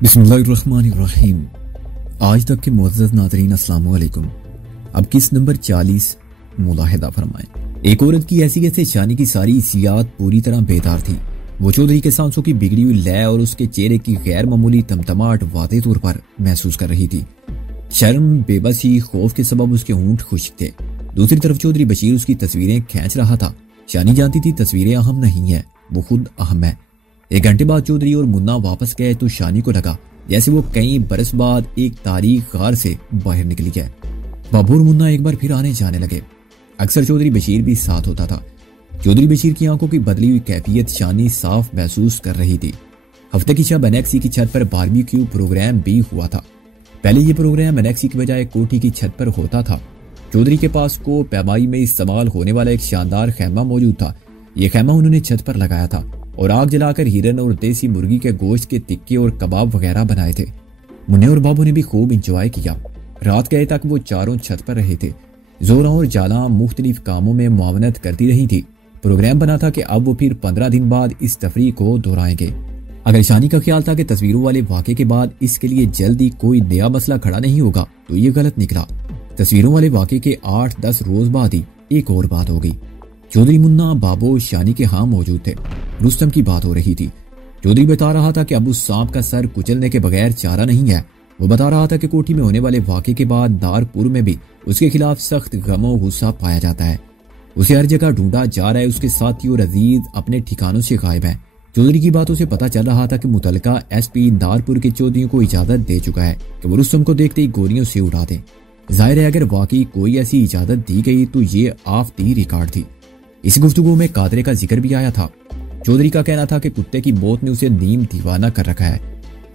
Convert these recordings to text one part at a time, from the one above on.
बिस्मिल्लाहिर्रहमानिर्रहीम। आज तक के मुअज़्ज़ज़ नाज़रीन अस्सलाम वालेकुम। अब किस नंबर 40 मुलाहिदा फरमाएं। एक औरत की हैसियत से शानी की सारी हिस्सियात पूरी तरह बेदार थी। वो चौधरी के सांसों की बिगड़ी हुई लय और उसके चेहरे की गैर मामूली तमतमाहट वाज़ेह तौर पर महसूस कर रही थी। शर्म, बेबसी, खौफ के सबब उसके होंठ खुश्क थे। दूसरी तरफ चौधरी बशीर उसकी तस्वीरें खींच रहा था। शानी जानती थी तस्वीरें अहम नहीं है, वो खुद अहम है। एक घंटे बाद चौधरी और मुन्ना वापस गए तो शानी को लगा जैसे वो कई बरस बाद एक तारीख गार से बाहर निकली है। बाबू और मुन्ना एक बार फिर आने जाने लगे। अक्सर चौधरी बशीर भी साथ होता था। चौधरी बशीर की आंखों की बदली हुई कैफियत शानी साफ महसूस कर रही थी। हफ्ते की शब एनेक्सी की छत पर बारबेक्यू प्रोग्राम भी हुआ था। पहले ये प्रोग्राम एनेक्सी की बजाय कोठी की छत पर होता था। चौधरी के पास को पैमाई में इस्तेमाल होने वाला एक शानदार खैमा मौजूद था। ये खैमा उन्होंने छत पर लगाया था और आग जलाकर हिरन और देसी मुर्गी के गोश्त के टिक्के और कबाब वगैरह बनाए थे। मुन्ने और बाबू ने भी खूब इंजॉय किया। रात गए तक वो चारों छत पर रहे थे। जोरा और जाला मुख्तलिफ कामों में मुआवनत करती रही थी। प्रोग्राम बना था कि अब वो फिर 15 दिन बाद इस तफरीक को दोहराएंगे। अगर शानी का ख्याल था कि तस्वीरों वाले वाक़े के बाद इसके लिए जल्दी कोई नया मसला खड़ा नहीं होगा तो ये गलत निकला। तस्वीरों वाले वाक़े के 8-10 रोज बाद ही एक और बात हो गई। चौधरी, मुन्ना, बाबू शानी के यहाँ मौजूद थे। रुस्तम की बात हो रही थी। चौधरी बता रहा था कि अब उस सांप का सर कुचलने के बगैर चारा नहीं है। वो बता रहा था कि कोठी में होने वाले वाक़े के बाद दारपुर में भी उसके खिलाफ सख्त गमो गुस्सा पाया जाता है। उसे हर जगह ढूंढा जा रहा है। उसके साथी और अजीज अपने ठिकानों से गायब हैं। चौधरी की बातों से पता चल रहा था कि मुतलका एसपी दारपुर के चौधरियों को इजाजत दे चुका है कि वो रुस्तम को देखते ही गोलियों से उड़ा दें। जाहिर है अगर वाकई कोई ऐसी इजाजत दी गई तो ये ऑफ दी रिकॉर्ड थी। इस गुफ्तगू में कादरे का जिक्र भी आया था। चौधरी का कहना था कि कुत्ते की मौत ने उसे नीम दीवाना कर रखा है।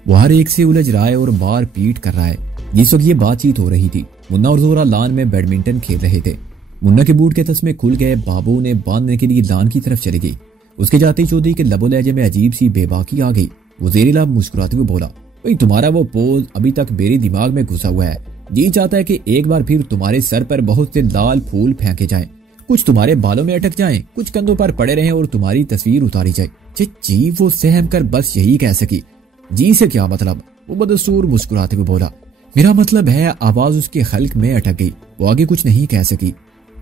वो हर एक से उलझ रहा है और मार पीट कर रहा है। जिस वक्त ये बातचीत हो रही थी मुन्ना और जोरा लान में बैडमिंटन खेल रहे थे। मुन्ना के बूट के तस्मे खुल गए। बाबू ने बांधने के लिए लान की तरफ चली गई। उसके जाते ही चौधरी के लबो लहजे में अजीब सी बेबाकी आ गई। वो ज़ेरे लब मुस्कुराते हुए बोला, भाई तुम्हारा वो पोज अभी तक मेरे दिमाग में घुसा हुआ है। जी चाहता है कि एक बार फिर तुम्हारे सर पर बहुत से लाल फूल फेंके जाएं, कुछ तुम्हारे बालों में अटक जाएं, कुछ कंधों पर पड़े रहें और तुम्हारी तस्वीर उतारी जाए। जी वो सहम कर बस यही कह सकी। जी से क्या मतलब? वो बदसूर मुस्कुराते हुए बोला, मेरा मतलब है। आवाज उसके हल्क में अटक गई। वो आगे कुछ नहीं कह सकी।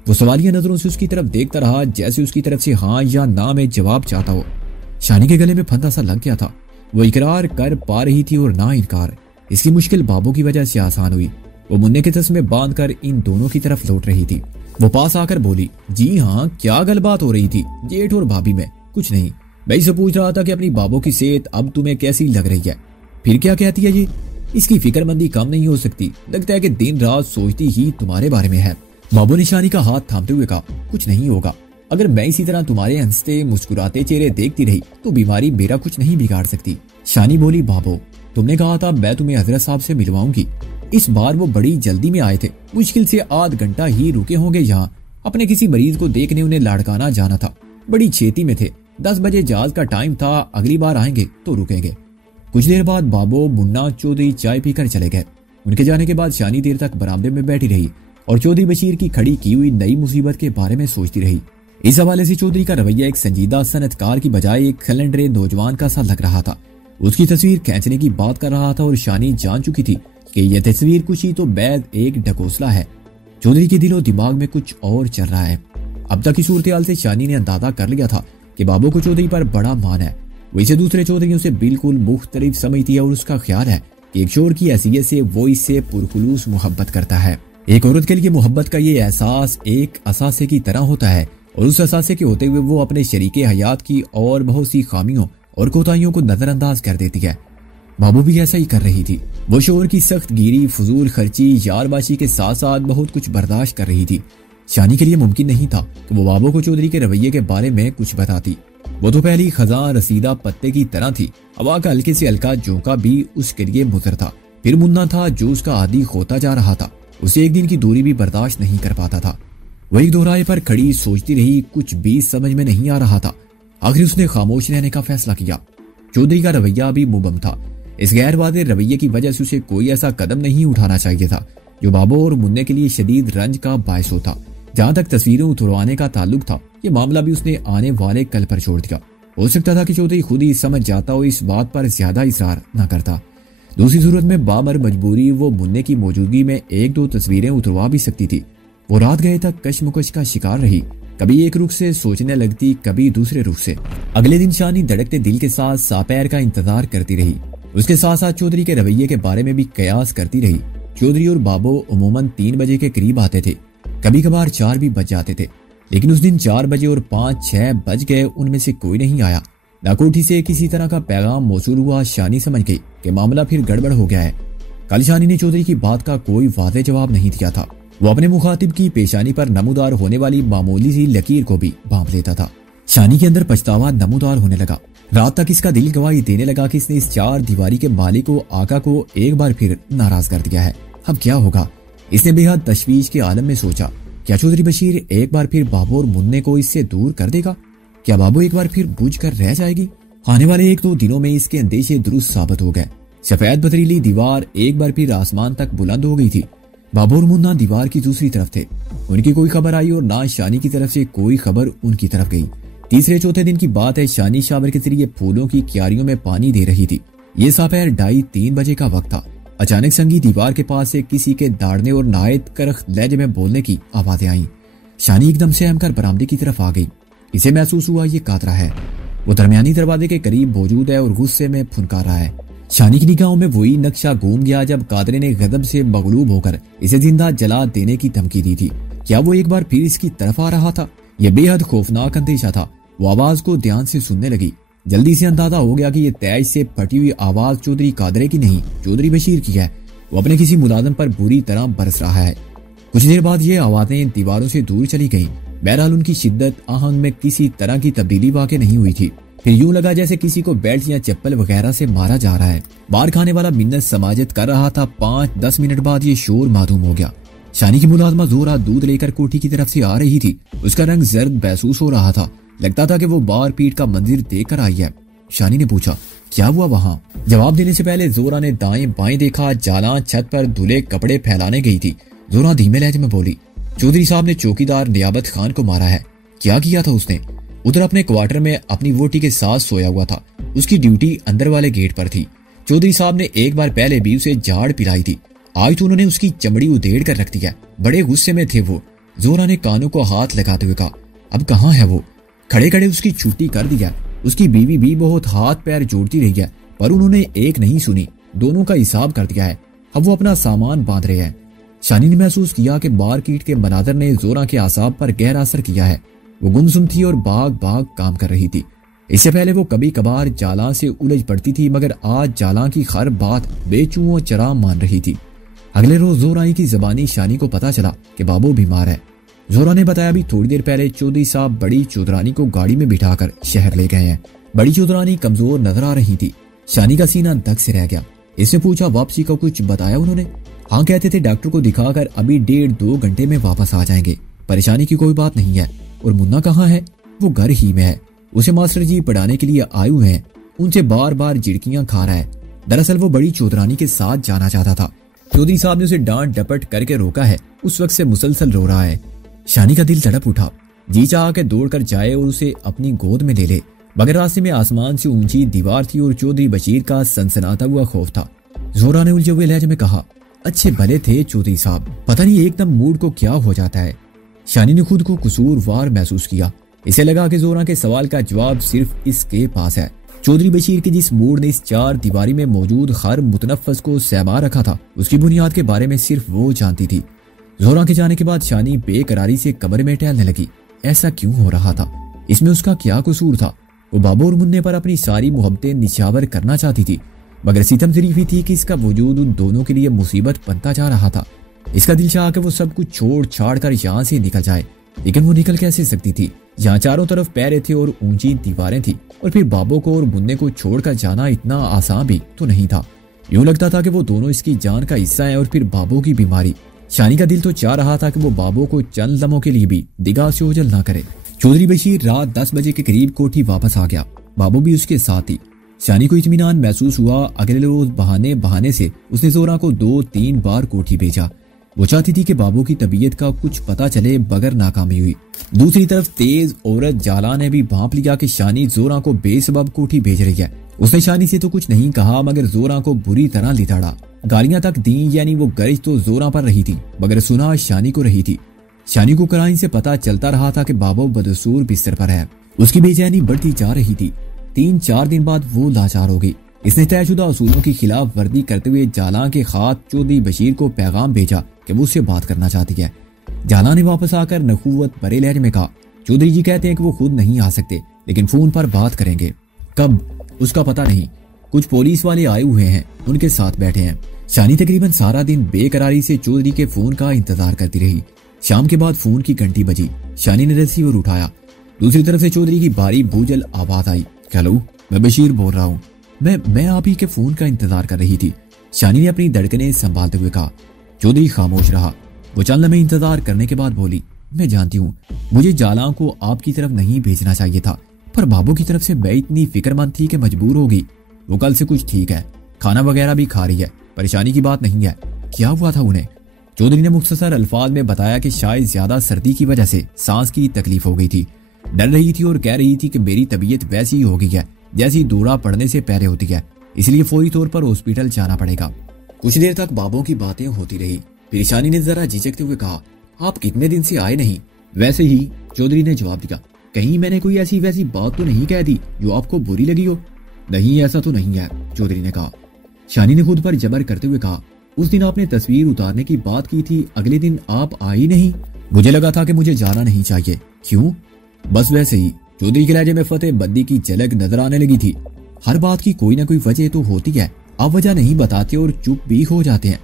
वो सवालिया नजरों से उसकी तरफ देखता रहा जैसे उसकी तरफ से हाँ या ना में जवाब चाहता हो। शानी के गले में फंदा सा लग गया था। वो इकरार कर पा रही थी और ना इनकार। इसकी मुश्किल बाबू की वजह से आसान हुई। वो मुन्ने के तस्मे बांध कर इन दोनों की तरफ लौट रही थी। वो पास आकर बोली, जी हाँ, क्या गलबात हो रही थी जेठ और भाभी में? कुछ नहीं, मैं इसे पूछ रहा था कि अपनी बाबू की सेहत अब तुम्हें कैसी लग रही है। फिर क्या कहती है ये? इसकी फिक्रमंदी कम नहीं हो सकती। लगता है कि दिन रात सोचती ही तुम्हारे बारे में है। बाबू ने शानी का हाथ थामते हुए कहा, कुछ नहीं होगा। अगर मैं इसी तरह तुम्हारे हंसते मुस्कुराते चेहरे देखती रही तो बीमारी मेरा कुछ नहीं बिगाड़ सकती। शानी बोली, बाबू तुमने कहा था मैं तुम्हें हजरत साहब से मिलवाऊंगी। इस बार वो बड़ी जल्दी में आए थे। मुश्किल से आध घंटा ही रुके होंगे यहाँ। अपने किसी मरीज को देखने उन्हें लाड़काना जाना था। बड़ी छेती में थे। 10 बजे जहाज का टाइम था। अगली बार आएंगे तो रुकेंगे। कुछ देर बाद बाबू, मुन्ना, चौधरी चाय पीकर चले गए। उनके जाने के बाद शानी देर तक बरामदे में बैठी रही और चौधरी बशीर की खड़ी की हुई नई मुसीबत के बारे में सोचती रही। इस हवाले से चौधरी का रवैया एक संजीदा सनतकार की बजाय एक खलंडरे नौजवान का सा लग रहा था। उसकी तस्वीर खींचने की बात कर रहा था और शानी जान चुकी थी कि यह तस्वीर कुछ ही तो बैद एक ढकोसला है। चौधरी के दिलो दिमाग में कुछ और चल रहा है। अब तक की सूरत हाल से शानी ने अंदाजा कर लिया था कि बाबू को चौधरी पर बड़ा मान है। वो इसे दूसरे चौधरियों से बिल्कुल मुख्तलिफ समझती है और उसका ख्याल है कि एक शोर की हैसियत से वो इससे पुरखुलूस मोहब्बत करता है। एक औरत के लिए मोहब्बत का ये एहसास एक असासे की तरह होता है और उस असासे के होते हुए वो अपने शरीके हयात की और बहुत सी खामियों और कोताहियों को नजरअंदाज कर देती है। बाबू भी ऐसा ही कर रही थी। वो शोर की सख्त गिरी, फजूल खर्ची, यारबाशी के साथ साथ बहुत कुछ बर्दाश्त कर रही थी। शानी के लिए मुमकिन नहीं था कि वो बाबू को चौधरी के रवैये के बारे में कुछ बताती। वो तो पहली खजा रसीदा पत्ते की तरह थी। हवा का हल्के से हल्का झोंका भी उसके लिए मुजर था। फिर मुन्ना था जो उसका आदी होता जा रहा था। उसे एक दिन की दूरी भी बर्दाश्त नहीं कर पाता था। वो एक दोहराए पर खड़ी सोचती रही। कुछ भी समझ में नहीं आ रहा था। आखिर उसने खामोश रहने का फैसला किया। चौधरी का रवैया भी मुबम था। इस गैर वादे रवैये की वजह से उसे कोई ऐसा कदम नहीं उठाना चाहिए था जो बाबू और मुन्ने के लिए शदीद रंज का बायस होता। जहां तक तस्वीरें उतरवाने का ताल्लुक था, ये मामला भी उसने आने वाले कल पर छोड़ दिया। हो सकता था कि चौधरी खुद ही समझ जाता और इस बात पर ज्यादा इसरार न करता। दूसरी सूरत में बामर मजबूरी वो मुन्ने की मौजूदगी में एक दो तस्वीरें उतरवा भी सकती थी। वो रात गए तक कशमकश का शिकार रही, कभी एक रुख से सोचने लगती, कभी दूसरे रुख से। अगले दिन शानी धड़कते दिल के साथ सापैर का इंतजार करती रही। उसके साथ साथ चौधरी के रवैये के बारे में भी कयास करती रही। चौधरी और बाबू अमूमन 3 बजे के करीब आते थे, कभी कभार 4 भी बज जाते थे, लेकिन उस दिन 4 बजे और 5-6 बज गए, उनमें से कोई नहीं आया। ना कोठी से किसी तरह का पैगाम मौसूल हुआ। शानी समझ गई कि मामला फिर गड़बड़ हो गया है। कल शानी ने चौधरी की बात का कोई वाज़ेह जवाब नहीं दिया था। वो अपने मुखातिब की पेशानी पर नमूदार होने वाली मामूली सी लकीर को भी भांप लेता था। शानी के अंदर पछतावा नमूदार होने लगा। रात तक इसका दिल गवाही देने लगा कि इसने इस 4 दीवारी के मालिक को, आका को एक बार फिर नाराज कर दिया है। अब क्या होगा? इसने बेहद तशवीश के आलम में सोचा, क्या चौधरी बशीर एक बार फिर बाबू और मुन्ने को इससे दूर कर देगा? क्या बाबू एक बार फिर बुझ कर रह जाएगी? आने वाले 1-2 दिनों में इसके अंदेशे दुरुस्त साबित हो गए। सफेद पथरीली दीवार एक बार फिर आसमान तक बुलंद हो गई थी। बाबू और मुन्ना दीवार की दूसरी तरफ थे। उनकी कोई खबर आई और ना शानी की तरफ से कोई खबर उनकी तरफ गई। तीसरे चौथे दिन की बात है। शानी शावर के जरिए फूलों की क्यारियों में पानी दे रही थी। ये दोपहर 2:30-3 बजे का वक्त था। अचानक संगी दीवार के पास से किसी के दाड़ने और नायत करख लहजे में बोलने की आवाजें आई। शानी एकदम से सहमकर बरामदे की तरफ आ गई। इसे महसूस हुआ ये कातरा है। वो दरमियानी दरवाजे के करीब मौजूद है और गुस्से में फुनकार रहा है। शानी की निगाहों में वही नक्शा घूम गया जब कादरे ने गजब से मगलूब होकर इसे जिंदा जला देने की धमकी दी थी। क्या वो एक बार फिर इसकी तरफ आ रहा था? यह बेहद खौफनाक अंदेशा था। वो आवाज को ध्यान से सुनने लगी। जल्दी से अंदाजा हो गया कि ये तेज से फटी हुई आवाज चौधरी कादरे की नहीं, चौधरी बशीर की है। वो अपने किसी मुलाजिम पर बुरी तरह बरस रहा है। कुछ देर बाद ये आवाजें दीवारों से दूर चली गईं। बहरहाल उनकी शिद्दत आहंग में किसी तरह की तब्दीली वाक़ई नहीं हुई थी। फिर यूं लगा जैसे किसी को बेल्ट या चप्पल वगैरह से मारा जा रहा है। मार खाने वाला मिन्नत समाजत कर रहा था। 5-10 मिनट बाद ये शोर मालूम हो गया। शानी की मुलाजमा जोरा दूध लेकर कोठी की तरफ से आ रही थी। उसका रंग जर्द महसूस हो रहा था। लगता था कि वो बार पीट का मंजिर देख कर आई है। शानी ने पूछा, क्या हुआ वहाँ? जवाब देने से पहले जोरा ने दाएं बाएं देखा। जालां छत पर धुले कपड़े फैलाने गई थी। जोरा धीमे लहजे में बोली, चौधरी साहब ने चौकीदार नियाबत खान को मारा है। क्या किया था उसने? उधर अपने क्वार्टर में अपनी वोटी के साथ सोया हुआ था। उसकी ड्यूटी अंदर वाले गेट पर थी। चौधरी साहब ने एक बार पहले भी उसे झाड़ पिलाई थी। आज तो उन्होंने उसकी चमड़ी उधेड़ कर रख दिया। बड़े गुस्से में थे वो। जोरा ने कानों को हाथ लगाते हुए कहा, अब कहाँ है वो? खड़े खड़े उसकी छुट्टी कर दिया। उसकी बीवी भी बहुत हाथ पैर जोड़ती रही है, पर उन्होंने एक नहीं सुनी। दोनों का हिसाब कर दिया है। अब वो अपना सामान बांध रहे हैं। शानी ने महसूस किया कि मार्केट के मनाजर ने जोरा के आसाब पर गहरा असर किया है। वो गुमसुम थी और बाग बाग काम कर रही थी। इससे पहले वो कभी कभार जालां से उलझ पड़ती थी, मगर आज जालां की हर बात बेचूओं चरा मान रही थी। अगले रोज जोराई की जबानी शानी को पता चला कि बाबू बीमार है। जोरा ने बताया भी थोड़ी देर पहले चौधरी साहब बड़ी चौधरानी को गाड़ी में बिठाकर शहर ले गए हैं। बड़ी चौधरानी कमजोर नजर आ रही थी। शानी का सीना धक से रह गया। इसने पूछा, वापसी का कुछ बताया उन्होंने? हाँ, कहते थे डॉक्टर को दिखाकर अभी 1.5-2 घंटे में वापस आ जाएंगे। परेशानी की कोई बात नहीं है। और मुन्ना कहाँ है? वो घर ही में है। उसे मास्टर जी पढ़ाने के लिए आए हुए हैं। उनसे बार बार झिड़कियां खा रहा है। दरअसल वो बड़ी चौधरानी के साथ जाना चाहता था। चौधरी साहब ने उसे डांट डपट करके रोका है। उस वक्त से मुसलसल रो रहा है। शानी का दिल तड़प उठा। जी चाह के दौड़ कर जाए और उसे अपनी गोद में ले ले, मगर रास्ते में आसमान से ऊंची दीवार थी और चौधरी बशीर का सनसनाता हुआ खौफ था। जोरा ने उलझे हुए लहजे में कहा, अच्छे भले थे चौधरी साहब, पता नहीं एकदम मूड को क्या हो जाता है। शानी ने खुद को कसूरवार महसूस किया। इसे लगा कि जोरा के सवाल का जवाब सिर्फ इसके पास है। चौधरी बशीर के जिस मूड ने इस 4 दीवारी में मौजूद हर मुतनफ़्फ़िस को सहमा रखा था, उसकी बुनियाद के बारे में सिर्फ वो जानती थी। जोरा के जाने के बाद शानी बेकरारी से कमरे में टहलने लगी। ऐसा क्यों हो रहा था? इसमें उसका क्या कसूर था? वो बाबू और मुन्ने पर अपनी सारी मोहब्बतें निछावर करना चाहती थी, मगर सितम जरीफी थी कि इसका वजूद उन दोनों के लिए मुसीबत बनता जा रहा था। इसका दिल चाहा कि वो सब कुछ छोड़ छाड़ कर यहाँ से निकल जाए, लेकिन वो निकल कैसे सकती थी? यहाँ चारों तरफ पैरे थे और ऊंची दीवारें थी, और फिर बाबू को और मुन्ने को छोड़कर जाना इतना आसान भी तो नहीं था। यूं लगता था कि वो दोनों इसकी जान का हिस्सा है। और फिर बाबू की बीमारी। शानी का दिल तो चाह रहा था कि वो बाबू को चंद लम्हों के लिए भी दिगाह से ओझल ना करे। चौधरी बशीर रात 10 बजे के करीब कोठी वापस आ गया। बाबू भी उसके साथ थी। शानी को इत्मीनान महसूस हुआ। अगले रोज बहाने बहाने से उसने जोरा को 2-3 बार कोठी भेजा। वो चाहती थी कि बाबू की तबीयत का कुछ पता चले, मगर नाकामी हुई। दूसरी तरफ तेज औरत जाला ने भी भांप लिया कि शानी जोरा को बेसबब कोठी भेज रही है। उसने शानी से तो कुछ नहीं कहा, मगर जोरा को बुरी तरह लिताड़ा, गालियां तक दी। यानी वो गर्ज तो जोरा पर रही थी, मगर सुना शानी को रही थी। शानी को कराइन से पता चलता रहा था कि बाबू बदसूर बिस्तर पर है। उसकी बेचैनी बढ़ती जा रही थी। 3-4 दिन बाद वो लाचार हो गई। इसने तयशुदा असूलों की खिलाफ वर्दी करते हुए जाला के खात चौधरी बशीर को पैगाम भेजा कि वो उससे बात करना चाहती है। जाला ने वापस आकर नखुवत भरे लहजे में कहा, चौधरी जी कहते हैं कि वो खुद नहीं आ सकते, लेकिन फोन पर बात करेंगे। कब, उसका पता नहीं। कुछ पुलिस वाले आए हुए हैं, उनके साथ बैठे हैं। शानी तकरीबन सारा दिन बेकरारी से चौधरी के फोन का इंतजार करती रही। शाम के बाद फोन की घंटी बजी। शानी ने रिसीवर उठाया। दूसरी तरफ से चौधरी की भारी भूजल आवाज आई, हेलो, मैं बशीर बोल रहा हूँ। मैं आप ही के फोन का इंतजार कर रही थी। शानी ने अपनी धड़कनें संभालते हुए कहा। चौधरी खामोश रहा। वो चंद लम्हे इंतजार करने के बाद बोली, मैं जानती हूँ मुझे जाला को आपकी तरफ नहीं भेजना चाहिए था, पर बाबू की तरफ से मैं इतनी फिक्रमंद थी कि मजबूर होगी। वो कल से कुछ ठीक है, खाना वगैरह भी खा रही है, परेशानी की बात नहीं है। क्या हुआ था उन्हें? चौधरी ने मुख्तसर अल्फाज में बताया कि शायद ज्यादा सर्दी की वजह से सांस की तकलीफ हो गई थी। डर रही थी और कह रही थी कि मेरी तबीयत वैसी ही हो गई है जैसी दौरा पड़ने से पहले होती है, इसलिए फौरी तौर पर हॉस्पिटल जाना पड़ेगा। कुछ देर तक बाबू की बातें होती रही। फिर शानी ने जरा झिझकते हुए कहा, आप कितने दिन से आए नहीं? वैसे ही, चौधरी ने जवाब दिया। कहीं मैंने कोई ऐसी वैसी बात तो नहीं कह दी जो आपको बुरी लगी हो? नहीं, ऐसा तो नहीं है, चौधरी ने कहा। शानी ने खुद पर जबर करते हुए कहा, उस दिन आपने तस्वीर उतारने की बात की थी, अगले दिन आप आई नहीं। मुझे लगा था कि मुझे जाना नहीं चाहिए। क्यों? बस वैसे ही। चौधरी के लहजे में फतेह बंदी की झलक नजर आने लगी थी। हर बात की कोई ना कोई वजह तो होती है, आप वजह नहीं बताते और चुप भी हो जाते हैं।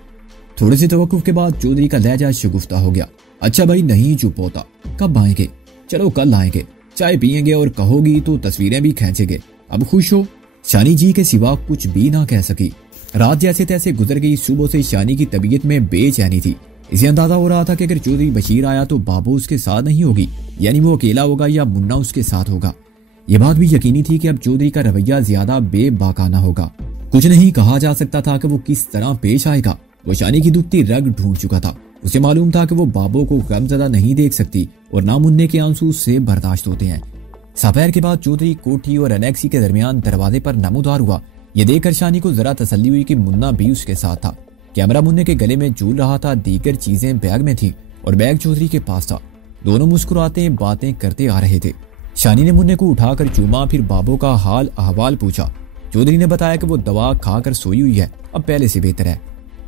थोड़े से तवक्कुफ के बाद चौधरी का लहजा शगुफ्ता हो गया। अच्छा भाई, नहीं चुप होता। कब आएंगे? चलो कल आएंगे, चाय पियेंगे और कहोगी तो तस्वीरें भी खींचेंगे। अब खुश हो? शानी जी के सिवा कुछ भी ना कह सकी। रात जैसे तैसे गुजर गई। सुबह से शानी की तबीयत में बेचैनी थी। इसे अंदाजा हो रहा था कि अगर चौधरी बशीर आया तो बाबू उसके साथ नहीं होगी, यानी वो अकेला होगा या मुन्ना उसके साथ होगा। ये बात भी यकीनी थी कि अब चौधरी का रवैया ज्यादा बेबाकाना होगा। कुछ नहीं कहा जा सकता था कि वो किस तरह पेश आएगा। वो शानी की दुखती रग ढूंढ चुका था। उसे मालूम था कि वो बाबू को गमजदा नहीं देख सकती और ना मुन्ने के आंसू से बर्दाश्त होते हैं। सफेर के बाद चौधरी कोठी और अनेक्सी के दरमियान दरवाजे पर नमूदार हुआ। ये देखकर शानी को जरा तसल्ली हुई कि मुन्ना भी उसके साथ था। कैमरा मुन्ने के गले में झूल रहा था, दीगर चीजें बैग में थी और बैग चौधरी के पास था। दोनों मुस्कुराते बातें करते आ रहे थे। शानी ने मुन्ने को उठाकर चूमा, फिर बाबू का हाल अहवाल पूछा। चौधरी ने बताया कि वो दवा खाकर सोई हुई है, अब पहले से बेहतर है।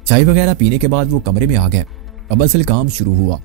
चाय वगैरह पीने के बाद वो कमरे में आ गए। अब असल काम शुरू हुआ।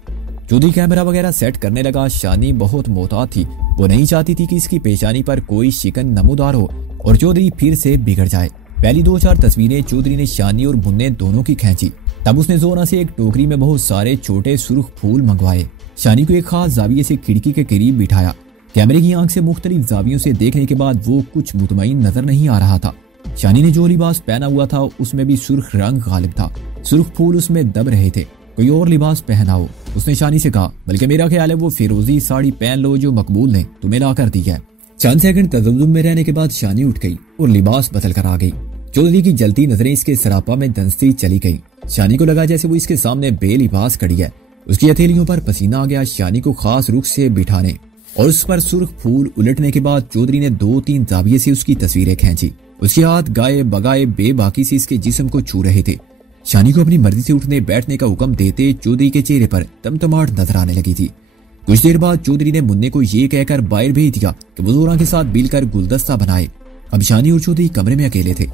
चौधरी कैमरा वगैरह सेट करने लगा। शानी बहुत मोहतात थी। वो नहीं चाहती थी कि इसकी पेशानी पर कोई शिकन नमूदार हो और चौधरी फिर से बिगड़ जाए। पहली 2-4 तस्वीरें चौधरी ने शानी और मुन्ने दोनों की खींची। तब उसने जोरा से एक टोकरी में बहुत सारे छोटे सुर्ख फूल मंगवाए। शानी को एक खास जाविये से खिड़की के करीब बिठाया। कैमरे की आंख से मुख्तलिफ जावियों से देखने के बाद वो कुछ मुतमईन नजर नहीं आ रहा था। शानी ने जो लिबास पहना हुआ था उसमें भी सुर्ख रंग गालिब था। सुर्ख फूल उसमें दब रहे थे। कोई और लिबास पहनाओ, उसने शानी से कहा। बल्कि मेरा ख्याल है वो फिरोजी साड़ी पहन लो जो मकबूल ने तुम्हें ला कर दी है। चंद सेकंड तजम्मुम में रहने के बाद शानी उठ गई और लिबास बदल कर आ गई। चौधरी की जलती नजरें इसके सरापा में दंसती चली गई। शानी को लगा जैसे वो इसके सामने बेलिबास खड़ी है। उसकी हथेलियों पर पसीना आ गया। शानी को खास रुख से बिठाने और उस पर सुर्ख फूल उलटने के बाद चौधरी ने 2-3 जाविये से उसकी तस्वीरें खींची। उसके हाथ गाये बगाए बेबाकी से इसके जिस्म को छू रहे थे। शानी को अपनी मर्जी से उठने बैठने का हुक्म देते चौधरी के चेहरे पर तमतमाहट नजर आने लगी थी। कुछ देर बाद चौधरी ने मुन्ने को ये कहकर बाहर भेज दिया कि वो जोरा के साथ मिलकर गुलदस्ता बनाए। अब शानी और चौधरी कमरे में अकेले थे।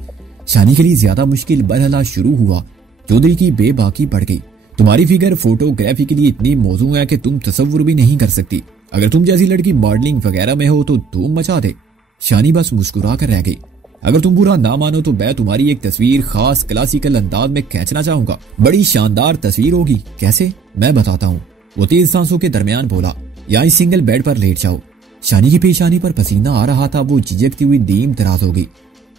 शानी के लिए ज्यादा मुश्किल बरहला शुरू हुआ। चौधरी की बेबाकी बढ़ गई। तुम्हारी फिगर फोटोग्राफी के लिए इतनी मौजू है कि तुम तसव्वुर भी नहीं कर सकती। अगर तुम जैसी लड़की मॉडलिंग वगैरह में हो तो धूम मचा दे। शानी बस मुस्कुरा कर रह गई। अगर तुम बुरा ना मानो तो मैं तुम्हारी एक तस्वीर खास क्लासिकल अंदाज में खींचना चाहूंगा। बड़ी शानदार तस्वीर होगी। कैसे? मैं बताता हूँ। वो तेज सांसों के दरमियान बोला, यहाँ इस सिंगल बेड पर लेट जाओ। शानी की पेशानी पर पसीना आ रहा था। वो झिझकती हुई दीम तराज हो गई।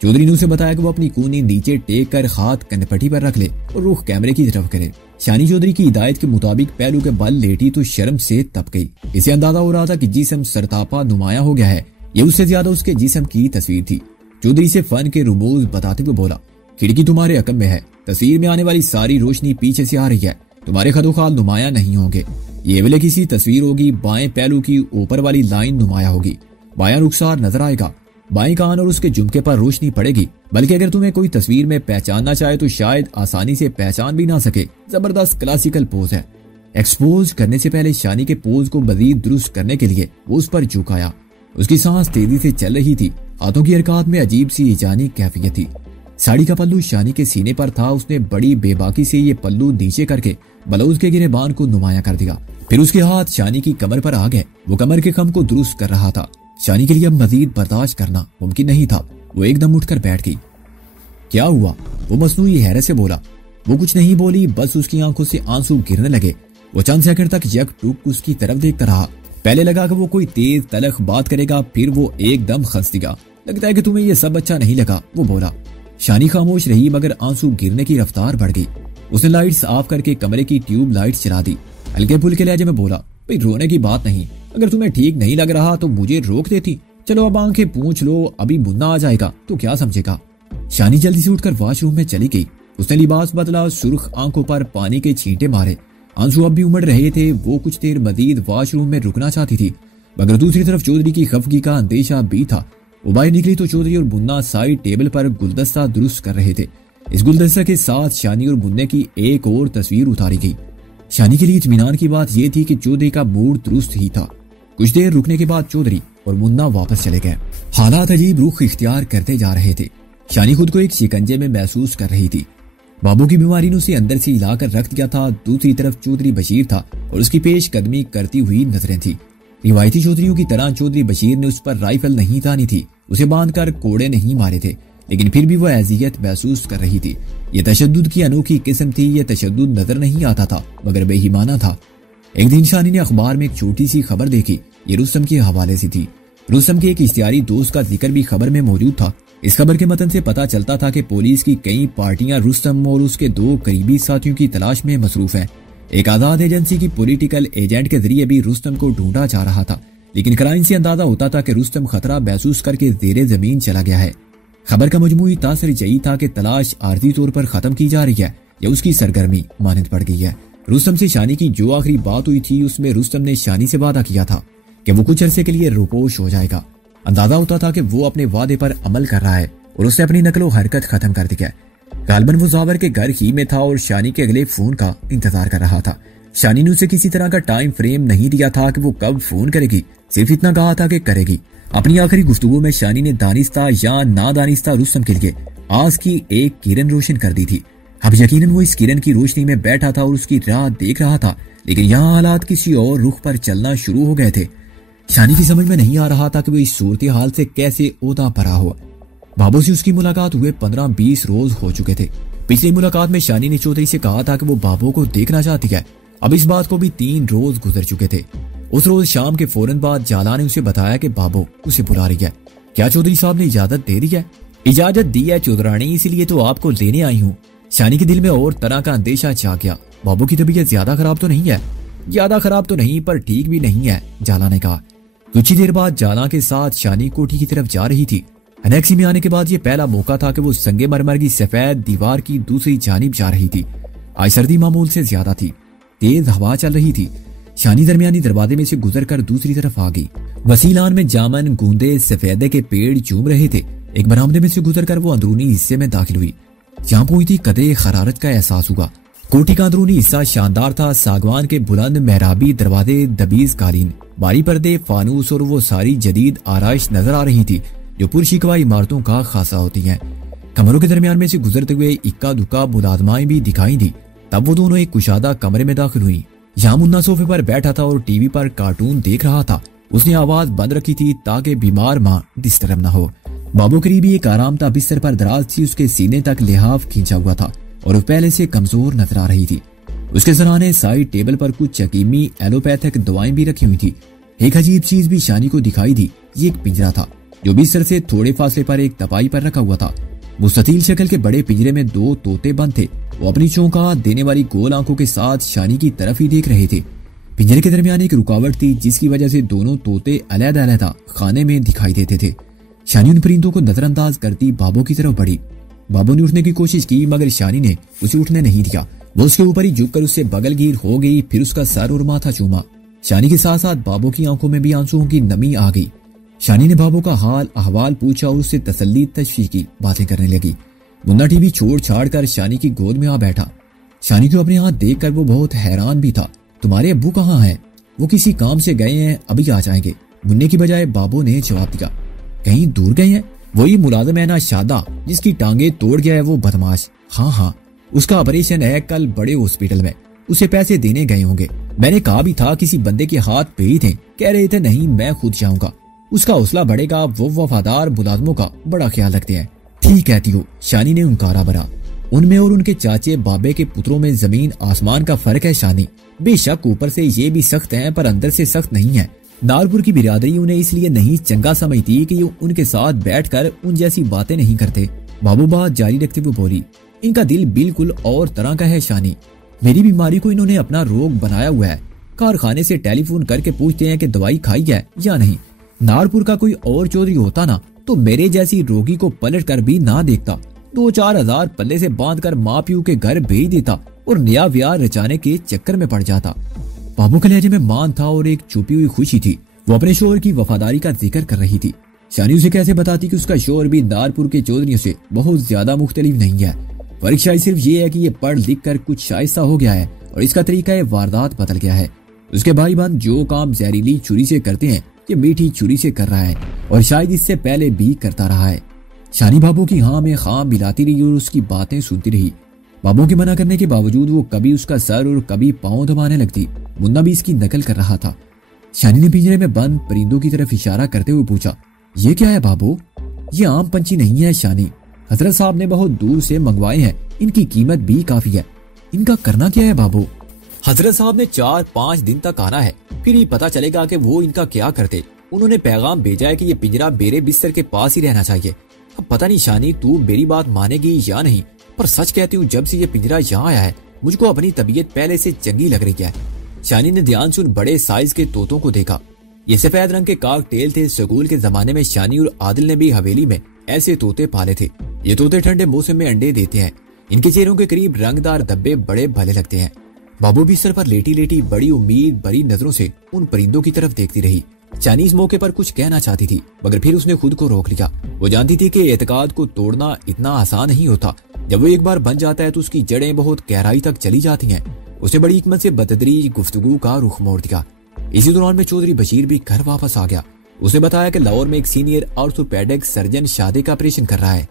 चौधरी ने उसे बताया कि वो अपनी कूनी नीचे टेक कर हाथ कनपटी पर रख ले और रुख कैमरे की तरफ करे। शानी चौधरी की हिदायत के मुताबिक पहलू के बल लेटी तो शर्म से तप गई। इसे अंदाजा हो रहा था कि जिस्म सरतापा नुमाया हो गया है। ये उससे ज्यादा उसके जिस्म की तस्वीर थी। चौधरी से फन के रुमूज बताते हुए बोला, खिड़की तुम्हारे हकम में है। तस्वीर में आने वाली सारी रोशनी पीछे से आ रही है। तुम्हारे खदोखाल नुमाया नहीं होंगे। ये वाले किसी तस्वीर होगी, बाएं पहलू की ऊपर वाली लाइन नुमाया होगी, बायां रुखसार नजर आएगा, बाएं कान और उसके जुमके पर रोशनी पड़ेगी। बल्कि अगर तुम्हें कोई तस्वीर में पहचानना चाहे तो शायद आसानी से पहचान भी ना सके। जबरदस्त क्लासिकल पोज है। एक्सपोज करने से पहले शानी के पोज को मजीद दुरुस्त करने के लिए वो उस पर झुकाया। उसकी सांस तेजी से चल रही थी, हाथों की हरकत में अजीब सी जानी कैफियत थी। साड़ी का पल्लू शानी के सीने पर था। उसने बड़ी बेबाकी से ये पल्लू नीचे करके ब्लाउज के गिरेबान को नुमाया कर दिया। फिर उसके हाथ शानी की कमर पर आ गए। वो कमर के खम को दुरुस्त कर रहा था। शानी के लिए अब मजीद बर्दाश्त करना मुमकिन नहीं था। वो एकदम उठकर बैठ गई। क्या हुआ? वो मसनूई हैरत से बोला। वो कुछ नहीं बोली, बस उसकी आंखों से आंसू गिरने लगे। वो चंद सेकंड तक यक टुक उसकी तरफ देखता रहा। पहले लगा कि वो कोई तेज तलख बात करेगा, फिर वो एकदम खस दिया। लगता है कि तुम्हें ये सब अच्छा नहीं लगा, वो बोला। शानी खामोश रही, मगर आंसू गिरने की रफ्तार बढ़ गई। उसने लाइट्स ऑफ करके कमरे की ट्यूब लाइट चला दी। हल्के फुल्के लहजे में बोला, भाई रोने की बात नहीं, अगर तुम्हें ठीक नहीं लग रहा तो मुझे रोक देती। चलो अब आंखें पूछ लो, अभी मुन्ना आ जाएगा तो क्या समझेगा। शानी जल्दी से उठकर वॉशरूम में चली गई। उसने लिबास बदला, सुर्ख आंखों पर पानी के छींटे मारे। आंसू अब भी उमड़ रहे थे। वो कुछ देर मजीद वॉशरूम में रुकना चाहती थी, मगर दूसरी तरफ चौधरी की खफगी का अंदेशा भी था। वो बाहर निकली तो चौधरी और मुन्ना साइड टेबल पर गुलदस्ता दुरुस्त कर रहे थे। इस गुलदस्ता के साथ शानी और मुन्ने की एक और तस्वीर उतारी गई। शानी के लिए इत्मीनान की बात यह थी कि चौधरी का मूड दुरुस्त ही था। कुछ देर रुकने के बाद चौधरी और मुन्ना वापस चले गए। हालात अजीब रुख इख्तियार करते जा रहे थे। शानी खुद को एक शिकंजे में महसूस कर रही थी। बाबू की बीमारी ने उसे अंदर से हिलाकर रख दिया था। दूसरी तरफ चौधरी बशीर था और उसकी पेश कदमी करती हुई नजरें थी। रिवायती चौधरियों की तरह चौधरी बशीर ने उस पर राइफल नहीं तानी थी, उसे बांधकर कोड़े नहीं मारे थे, लेकिन फिर भी वह अजियत महसूस कर रही थी। ये तशद्दुद की अनोखी किस्म थी। ये तशद्दुद नजर नहीं आता था, मगर बेईमाना था। एक दिन शानी ने अखबार में एक छोटी सी खबर देखी। ये रुस्तम के हवाले से थी। रुस्तम के एक इश्तिहारी दोस्त का जिक्र भी खबर में मौजूद था। इस खबर के मतन से पता चलता था कि पुलिस की कई पार्टियां रुस्तम और उसके 2 करीबी साथियों की तलाश में मसरूफ हैं। एक आजाद एजेंसी की पॉलिटिकल एजेंट के जरिए भी रुस्तम को ढूंढा जा रहा था, लेकिन क्राइम से अंदाजा होता था कि रुस्तम खतरा महसूस करके ज़ेरे जमीन चला गया है। खबर का मजमूई तासर यही था कि तलाश आर्जी तौर पर खत्म की जा रही है या उसकी सरगर्मी मानद पड़ गई है। रुस्तम से शानी की जो आखिरी बात हुई थी, उसमें रुस्तम ने शानी से वादा किया था कि वो कुछ अरसे के लिए रुपोश हो जाएगा। अंदाजा होता था कि वो अपने वादे पर अमल कर रहा है और उसने अपनी नकलो हरकत खत्म कर दी है। गालबन वो जावर के घर ही में था और शानी के अगले फोन का इंतजार कर रहा था। शानी ने उसे किसी तरह का टाइम फ्रेम नहीं दिया था कि वो कब फोन करेगी, सिर्फ इतना कहा था कि करेगी। अपनी आखिरी गुफ्तगू में शानी ने दानिस्ता या नादानिस्ता रुस्तम के लिए आज की एक किरण रोशन कर दी थी। अब यकीनन वो इस किरण की रोशनी में बैठा था और उसकी राह देख रहा था, लेकिन यहाँ हालात किसी और रुख पर चलना शुरू हो गए थे। शानी की समझ में नहीं आ रहा था कि वो इस सूरत हाल से कैसे ओदा भरा हो। बाबू से उसकी मुलाकात हुए 15-20 रोज हो चुके थे। पिछली मुलाकात में शानी ने चौधरी से कहा था कि वो बाबू को देखना चाहती है। अब इस बात को भी 3 रोज गुजर चुके थे। उस रोज शाम के फौरन बाद जाला ने उसे बताया कि बाबू उसे बुला रही है। क्या चौधरी साहब ने इजाजत दे दी है? इजाजत दी है चौधरानी, इसीलिए तो आपको लेने आई हूँ। शानी के दिल में और तरह का अंदेशा छा गया। बाबू की तबीयत ज्यादा खराब तो नहीं है? ज्यादा खराब तो नहीं, पर ठीक भी नहीं है, जाला ने कहा। कुछ ही देर बाद जाला के साथ शानी कोठी की तरफ जा रही थी। अनेक्सी में आने के बाद ये पहला मौका था कि वो संगे मरमर की सफेद दीवार की दूसरी जानिब जा रही थी। आज सर्दी मामूल से ज्यादा थी, तेज हवा चल रही थी। शानी दरमियानी दरवाजे में से गुजरकर दूसरी तरफ आ गई। वसीलान में जामन, गूंदे, सफेदे के पेड़ चूम रहे थे। एक बरामदे में से गुजरकर वो अंदरूनी हिस्से में दाखिल हुई। जहाँ पहुंची कदे खरारत का एहसास हुआ। कोठी का अंदरूनी हिस्सा शानदार था। सागवान के बुलंद मेहराबी दरवाजे, दबीज कालीन, बारी पर्दे, फानूस और वो सारी जदीद आराइश नजर आ रही थी जो पुरशिकवा इमारतों का खासा होती हैं। कमरों के दरमियान में से गुजरते हुए इक्का दुक्का मुलाजमाएं भी दिखाई दी। तब वो दोनों एक कुशादा कमरे में दाखिल हुई। यहाँ मुन्ना सोफे पर बैठा था और टीवी पर कार्टून देख रहा था। उसने आवाज बंद रखी थी ताकि बीमार माँ डिस्टर्ब न हो। बाबू करीबी एक आराम था, बिस्तर पर दराज थी, उसके सीने तक लिहाफ खींचा हुआ था और वो पहले से कमजोर नजर आ रही थी। उसके सराहने साइड टेबल पर कुछ चकीमी एलोपैथिक दवाएं भी रखी हुई थी। एक अजीब चीज भी शानी को दिखाई दी। ये एक पिंजरा था जो बिस्तर से थोड़े फासले पर एक तपाई पर रखा हुआ था। मुस्ततील शक्ल के बड़े पिंजरे में 2 तोते बंद थे। वो अपनी चौंका देने वाली गोल आंखों के साथ शानी की तरफ ही देख रहे थे। पिंजरे के दरमियान एक रुकावट थी जिसकी वजह से दोनों तोते अलग-अलग खाने में दिखाई देते थे। शानी उन परिंदों को नजरअंदाज करती बाबू की तरफ बढ़ी। बाबू ने उठने की कोशिश की, मगर शानी ने उसे उठने नहीं दिया। वो उसके ऊपर ही झुककर उससे बगलगीर हो गई, फिर उसका सर और माथा चूमा। शानी के साथ साथ बाबू की आंखों में भी आंसुओं की नमी आ गई। शानी ने बाबू का हाल अहवाल पूछा और उससे तसल्ली तशफी की बातें करने लगी। मुन्ना टीवी छोड़ छाड़ कर शानी की गोद में आ बैठा। शानी को अपने हाथ देखकर वो बहुत हैरान भी था। तुम्हारे अब्बू कहाँ हैं? वो किसी काम से गए हैं, अभी आ जाएंगे, मुन्ने की बजाय बाबू ने जवाब दिया। कहीं दूर गए हैं? वही मुलाजिम है ना शादा, जिसकी टांगे तोड़ गया है वो बदमाश। हाँ, उसका ऑपरेशन है कल बड़े हॉस्पिटल में, उसे पैसे देने गए होंगे। मैंने कहा भी था किसी बंदे के हाथ भेज दें, कह रहे थे नहीं मैं खुद जाऊंगा। उसका हौसला बढ़ेगा, वो वफादार मुलाजमों का बड़ा ख्याल रखते हैं। ठीक कहती हो, शानी ने उनकारा भरा। उनमें और उनके चाचे बाबे के पुत्रों में जमीन आसमान का फर्क है शानी। बेशक ऊपर से ये भी सख्त हैं पर अंदर से सख्त नहीं है। नारपुर की बिरादरी उन्हें इसलिए नहीं चंगा समझती कि उनके साथ बैठकर उन जैसी बातें नहीं करते। बाबू बात जारी रखते हुए बोली, इनका दिल बिल्कुल और तरह का है शानी। मेरी बीमारी को इन्होंने अपना रोग बनाया हुआ है। कारखाने से टेलीफोन करके पूछते हैं कि दवाई खाई है या नहीं। नारपुर का कोई और चौधरी होता ना तो मेरे जैसी रोगी को पलट कर भी ना देखता, 2-4 हजार पल्ले से बांध कर माँ प्यू के घर भेज देता और नया ब्याह रचाने के चक्कर में पड़ जाता। बाबू के लहजे में मान था और एक छुपी हुई खुशी थी। वो अपने शोहर की वफादारी का जिक्र कर रही थी। शानी उसे कैसे बताती कि उसका शोहर भी नारपुर के चौधरियों से बहुत ज्यादा मुख्तलिफ नहीं है। फर्क शायद सिर्फ ये है कि ये पढ़ लिख कर कुछ शाइस्ता हो गया है और इसका तरीका वारदात बदल गया है। उसके भाई बहन जो काम जहरीली छुरी से करते हैं ये मीठी छुरी से कर रहा है और शायद इससे पहले भी करता रहा है। शानी बाबू की हाँ में हाँ मिलाती रही और उसकी बातें सुनती रही। बाबू के मना करने के बावजूद वो कभी उसका सर और कभी पांव दबाने लगती। मुन्ना भी इसकी नकल कर रहा था। शानी ने पिंजरे में बंद परिंदों की तरफ इशारा करते हुए पूछा, ये क्या है बाबू? ये आम पंछी नहीं है शानी, हजरत साहब ने बहुत दूर से मंगवाए हैं, इनकी कीमत भी काफी है। इनका करना क्या है बाबू? हजरत साहब ने 4-5 दिन तक आना है, फिर ही पता चलेगा कि वो इनका क्या करते। उन्होंने पैगाम भेजा है कि ये पिंजरा मेरे बिस्तर के पास ही रहना चाहिए। अब पता नहीं शानी तू मेरी बात मानेगी या नहीं, पर सच कहती हूँ जब से ये पिंजरा यहाँ आया है मुझको अपनी तबीयत पहले से चंगी लग रही है। शानी ने ध्यान से उन बड़े साइज के तोतों को देखा। ये सफेद रंग के काकटेल थे। स्कूल के जमाने में शानी और आदिल ने भी हवेली में ऐसे तोते पाले थे। ये तोते ठंडे मौसम में अंडे देते हैं। इनके चेहरों के करीब रंगदार धब्बे बड़े भले लगते हैं। बाबू बिस्तर पर लेटी लेटी बड़ी उम्मीद भरी नजरों से उन परिंदों की तरफ देखती रही। शानी इस मौके पर कुछ कहना चाहती थी मगर फिर उसने खुद को रोक लिया। वो जानती थी कि एतकाद को तोड़ना इतना आसान नहीं होता। जब वो एक बार बन जाता है तो उसकी जड़ें बहुत गहराई तक चली जाती हैं। उसे बड़ी हिकमत से बतदरीज गुफ्तगू का रुख मोड़ दिया। इसी दौरान में चौधरी बशीर भी घर वापस आ गया। उसने बताया कि लाहौर में एक सीनियर ऑर्थोपेडिक सर्जन शादी का ऑपरेशन कर रहा है।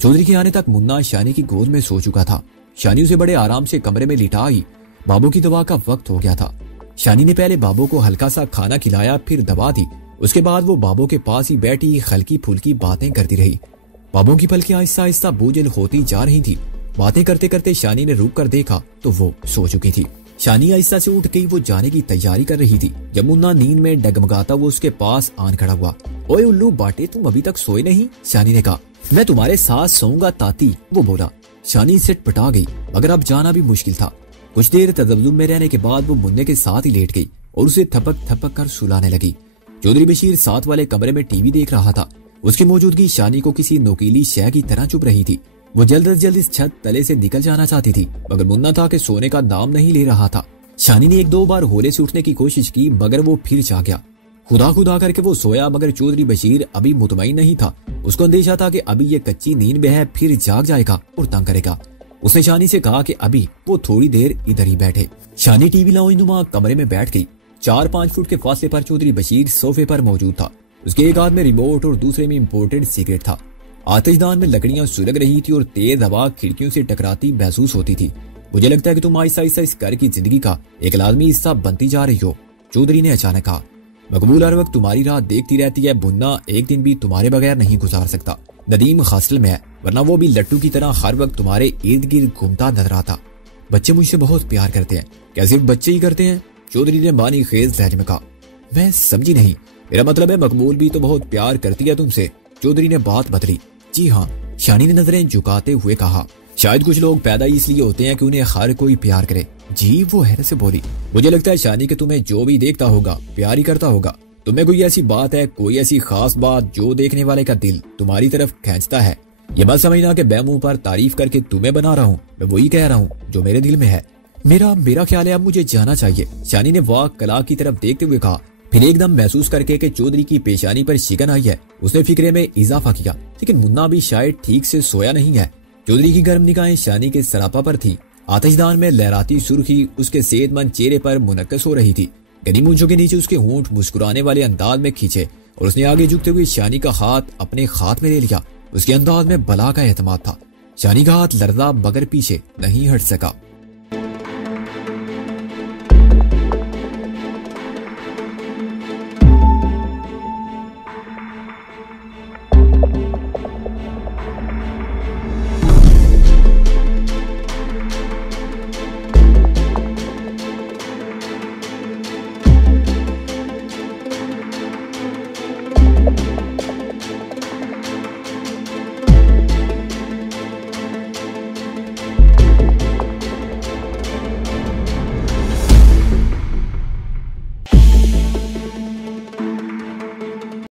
चौधरी के आने तक मुन्ना शानी की गोद में सो चुका था। शानी उसे बड़े आराम से कमरे में लिटा आई। बाबू की दवा का वक्त हो गया था। शानी ने पहले बाबू को हल्का सा खाना खिलाया, फिर दवा दी। उसके बाद वो बाबू के पास ही बैठी हल्की फुल्की बातें करती रही। बाबू की पलकें आहिस्ता आहिस्ता बोझल होती जा रही थी। बातें करते करते शानी ने रुक कर देखा तो वो सो चुकी थी। शानी आहिस्ता से उठ गई। वो जाने की तैयारी कर रही थी जब मुन्ना नींद में डगमगाता वो उसके पास आन खड़ा हुआ। ओए उल्लू बाटे, तुम अभी तक सोए नहीं? शानी ने कहा। मैं तुम्हारे साथ सोऊंगा ताती, वो बोला। शानी सिटपटा गई मगर अब जाना भी मुश्किल था। कुछ देर तजब्जुब में रहने के बाद वो मुन्ने के साथ ही लेट गई और उसे थपक थपक कर सुलाने लगी। चौधरी बशीर साथ वाले कमरे में टीवी देख रहा था। उसकी मौजूदगी शानी को किसी नोकीली शय की तरह चुप रही थी। वो जल्द अज जल्द इस छत तले से निकल जाना चाहती थी मगर मुन्ना था कि सोने का नाम नहीं ले रहा था। शानी ने 1-2 बार होले से उठने की कोशिश की मगर वो फिर जा गया। खुदा खुदा करके वो सोया मगर चौधरी बशीर अभी मुतमईन नहीं था। उसको अंदेशा था कि अभी ये कच्ची नींद में है, फिर जाग जाएगा और तंग करेगा। उसने शानी से कहा कि अभी वो थोड़ी देर इधर ही बैठे। शानी टीवी लाओ कमरे में बैठ गई। 4-5 फुट के फासले पर चौधरी बशीर सोफे पर मौजूद था। उसके एक हाथ में रिमोट और दूसरे में इम्पोर्टेड सिगरेट था। आतिशदान में लकड़ियां सुलग रही थी और तेज हवा खिड़कियों से टकराती महसूस होती थी। मुझे लगता है कि तुम आहिस्ता आहिस्ता इस घर की जिंदगी का एक लाजमी हिस्सा बनती जा रही हो, चौधरी ने अचानक कहा। मकबूल हर वक्त तुम्हारी राह देखती रहती है। मुन्ना एक दिन भी तुम्हारे बगैर नहीं गुजार सकता। नदीम हॉस्टल में है वरना वो भी लट्टू की तरह हर वक्त तुम्हारे इर्द गिर्द घूमता नजर आता। बच्चे मुझसे बहुत प्यार करते हैं। क्या सिर्फ बच्चे ही करते हैं? चौधरी ने मानी खेज लहजे में कहा। मैं समझी नहीं। मेरा मतलब है मकबूल भी तो बहुत प्यार करती है तुमसे। चौधरी ने बात बदली। जी हाँ, शानी ने नजरें झुकाते हुए कहा। शायद कुछ लोग पैदा इसलिए होते हैं कि उन्हें हर कोई प्यार करे। जी, वो हैरत से बोली। मुझे लगता है शानी कि तुम्हें जो भी देखता होगा प्यार ही करता होगा। तुम्हें कोई ऐसी बात है, कोई ऐसी खास बात जो देखने वाले का दिल तुम्हारी तरफ खींचता है? ये मत समझना कि मैं मुंह पर तारीफ करके तुम्हें बना रहा हूँ, मैं वही कह रहा हूँ जो मेरे दिल में है। मेरा ख्याल है अब मुझे जाना चाहिए, शानी ने वाक कला की तरफ देखते हुए कहा। फिर एकदम महसूस करके कि चौधरी की पेशानी पर शिकन आई है, उसने फिक्रे में इजाफा किया, लेकिन मुन्ना भी शायद ठीक से सोया नहीं है। चौधरी की गर्म निगाहें शानी के सरापा पर थी। आतिशदान में लहराती सुर्खी उसके सेहतमंद चेहरे पर मुनक्कस हो रही थी। घनी मूंछों के नीचे उसके होंठ मुस्कुराने वाले अंदाज में खींचे और उसने आगे झुकते हुए शानी का हाथ अपने हाथ में ले लिया। उसके अंदाज में बला का एतमाद था। शानी का हाथ लर्जा मगर पीछे नहीं हट सका।